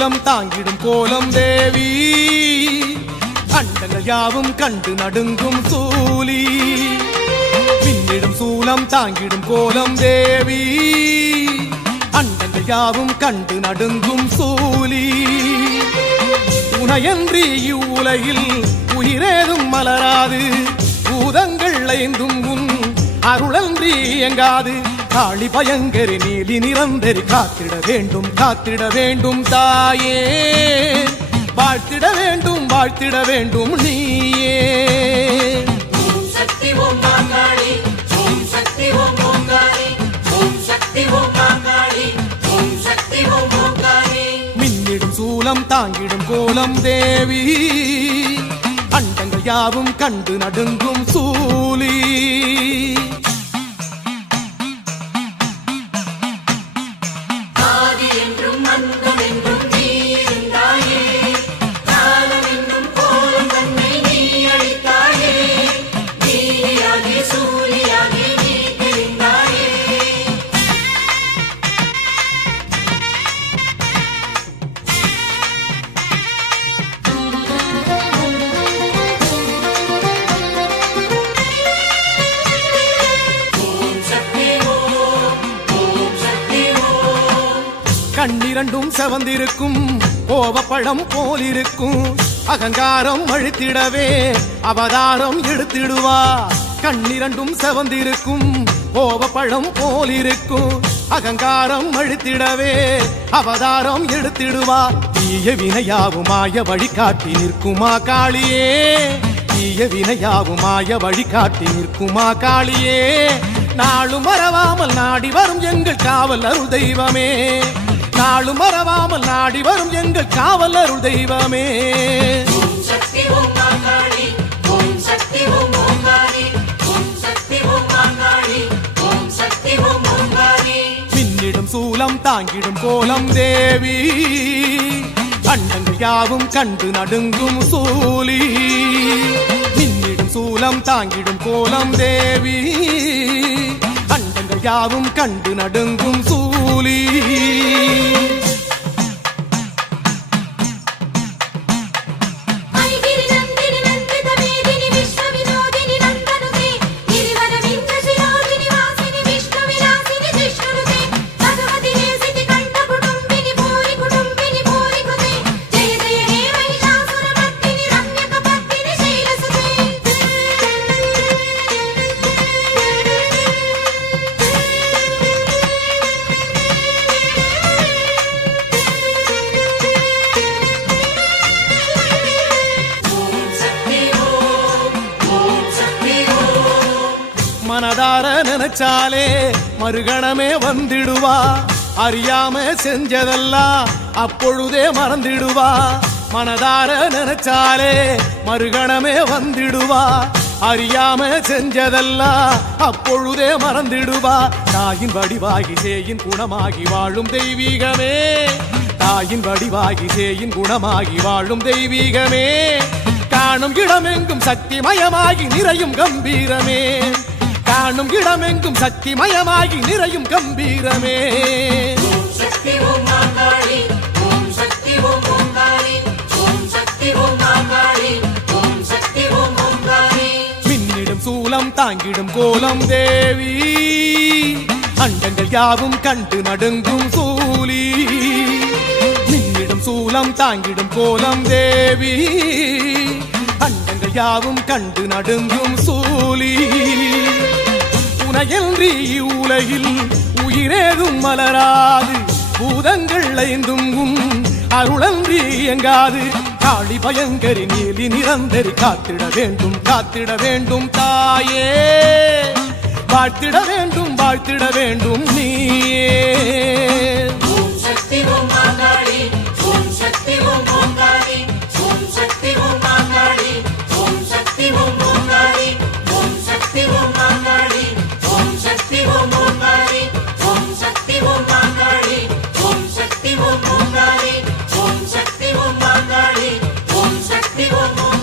சூலம் தாங்கிடும் கோலம் தேவி. அண்டங்கள் யாவும் கண்டு நடுங்கும் சூலி. பின்னிடும் சூலம் தாங்கிடும் கோலம் தேவி. அண்டங்கள் யாவும் கண்டு நடுங்கும் சூலி. உனையன்றி இவ்வுலகில் உயிரேதும் மலராது. பூதங்கள் ஐந்தும் உன் அருளன்றி இயங்காது. காளி பயங்கரி நீலி நிரந்தரி காத்திட வேண்டும் காத்திட வேண்டும் தாயே. வாழ்த்திட வேண்டும் வாழ்த்திட வேண்டும் நீயே. மின்னிடும் சூலம் தாங்கிடும் கோலம் தேவி. அண்டங்கள் யாவும் கண்டு நடுங்கும் சூலி. இரண்டும் செவந்திருக்கும் கோவப்பழம் போலிருக்கும். அகங்காரம் அழுத்திடவே அவதாரம் எடுத்திடுவா. கண்ணிரண்டும் செவந்திருக்கும் கோவப்பழம் போலிருக்கும். அகங்காரம் அழுத்திடவே அவதாரம் எடுத்திடுவா. தீய வினையாவுமாய வழிகாட்டி நிற்குமா காளியே? தீய வினையாவுமாய வழிகாட்டி நிற்குமா காளியே? நாளும் மறவாமல் நாடி வரும் எங்கள் காவல் அருள் தெய்வமே. நாளும் மறவாமல் நாடி வரும் எங்கள் காவல் அருள் தெய்வமே மின்னிடும் சூலம் தாங்கிடும் கோலம் தேவி. அண்டங்கள் யாவும் கண்டு நடுங்கும் சூலி. மின்னிடும் சூலம் தாங்கிடும் கோலம் தேவி. அண்டங்கள் யாவும் கண்டு நடுங்கும் சூலி புலி மனதார நினைச்சாலே மறுகணமே வந்திடுவா. அறியாம செஞ்சதெல்லாம் அப்பொழுதே மறந்திடுவா. மனதார நினைச்சாலே மறுகணமே வந்திடுவா. அறியாம செஞ்சதெல்லாம் அப்பொழுதே மறந்திடுவா. தாயின் வடிவாகி சேயின் குணமாகி வாழும் தெய்வீகமே. தாயின் வடிவாகி சேயின் குணமாகி வாழும் தெய்வீகமே. காணும் இடமெங்கும் சக்திமயமாகி நிறையும் கம்பீரமே. காணும் இடமெங்கும் சக்திமயமாகி நிறையும் கம்பீரமே. மின்னிடும் சூலம் தாங்கிடும் கோலம் தேவி. அண்டங்கள் யாவும் கண்டு நடுங்கும் சூலி மின்னிடும் சூலம் தாங்கிடும் கோலம் தேவி. அண்டங்கள் யாவும் கண்டு நடுங்கும் சூலி. உனையன்றி இவ்வுலகில் உயிரேதும் மலராது. பூதங்கள் ஐந்தும் உன் அருளன்றி இயங்காது. காளி பயங்கரி நீலி நிரந்தரி காத்திட வேண்டும் காத்திட வேண்டும் தாயே. வாழ்த்திட வேண்டும் வாழ்த்திட வேண்டும் நீயே. জীবন